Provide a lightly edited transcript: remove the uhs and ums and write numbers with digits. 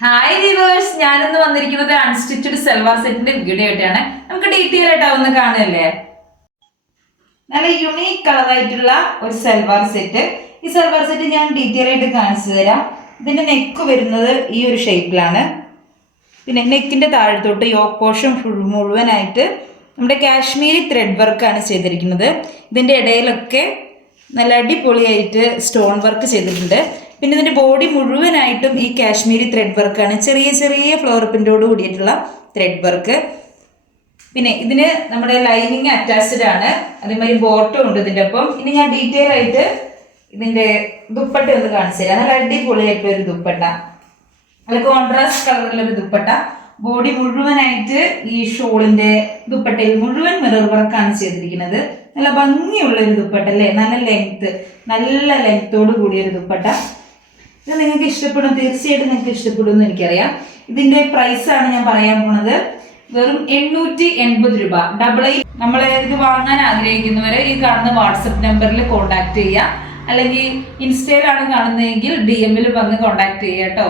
Hi viewers, ഞാനിന്ന് വന്നിരിക്കുന്നത് unstitched salwar സെറ്റിന്റെ വീഡിയോ ആയിട്ടാണ്. നമുക്ക് ഡീറ്റെയിൽ ആയിട്ട് ഒന്ന് കാണുകയല്ലേ. നല്ല യുണീക് കളറായിട്ടുള്ള ഒരു സൽവാർ സെറ്റ്. ഈ സൽവാർ സെറ്റ് ഞാൻ ഡീറ്റെയിൽ ആയിട്ട് കാണിച്ചു തരാം. ഇതിന്റെ നെക്ക് വരുന്നത് ഈ ഒരു ഷേപ്പിലാണ്. പിന്നെ നെക്കിന്റെ താഴത്തോട്ട് യോക്ക് പോർഷൻ മുഴുവനായിട്ട് നമ്മുടെ കാശ്മീരി ത്രെഡ് വർക്കാണ് ചെയ്തിരിക്കുന്നത്. ഇതിന്റെ ഇടയിലൊക്കെ നല്ല അടിപൊളിയായിട്ട് സ്റ്റോൺ വർക്ക് ചെയ്തിട്ടുണ്ട്. പിന്നെ ഇതിന്റെ ബോഡി മുഴുവനായിട്ടും ഈ കാശ്മീരി ത്രെഡ് വർക്കാണ്, ചെറിയ ചെറിയ ഫ്ലവർ പ്രിന്റോട് കൂടിയിട്ടുള്ള ത്രെഡ് വർക്ക്. പിന്നെ ഇതിന് നമ്മുടെ ലൈനിങ് അറ്റാച്ച്ഡ് ആണ്, അതേമാതിരി ബോട്ടം ഉണ്ട് ഇതിൻ്റെ ഒപ്പം. ഇനി ഞാൻ ഡീറ്റെയിൽ ആയിട്ട് ഇതിന്റെ ദുപ്പട്ട ഒന്ന് കാണിച്ചു തരാം. നല്ല അടിപൊളിയായിട്ടുള്ള ഒരു ദുപ്പട്ട, നല്ല കോൺട്രാസ്റ്റ് കളറിലുള്ള ഒരു ദുപ്പട്ട. ബോഡി മുഴുവനായിട്ട് ഈ ഷോളിന്റെ ദുപ്പട്ടയിൽ മുഴുവൻ മിറർ വർക്കാണ് ചെയ്തിരിക്കുന്നത്. നല്ല ഭംഗിയുള്ള ഒരു ദുപ്പട്ട അല്ലേ, നല്ല ലെങ്ത്തോട് കൂടിയ ഒരു ദുപ്പട്ട. ഇത് നിങ്ങൾക്ക് ഇഷ്ടപ്പെടും, തീർച്ചയായിട്ടും നിങ്ങൾക്ക് ഇഷ്ടപ്പെടും എന്ന് എനിക്കറിയാം. ഇതിന്റെ പ്രൈസ് ആണ് ഞാൻ പറയാൻ പോണത്. വെറും 880 രൂപ. നമ്മൾ ഇത് വാങ്ങാൻ ആഗ്രഹിക്കുന്നവരെ ഈ കാണുന്ന വാട്സപ്പ് നമ്പറിൽ കോൺടാക്ട് ചെയ്യുക, അല്ലെങ്കിൽ ഇൻസ്റ്റയിലാണ് കാണുന്നതെങ്കിൽ DM വന്ന് കോൺടാക്ട് ചെയ്യുക കേട്ടോ.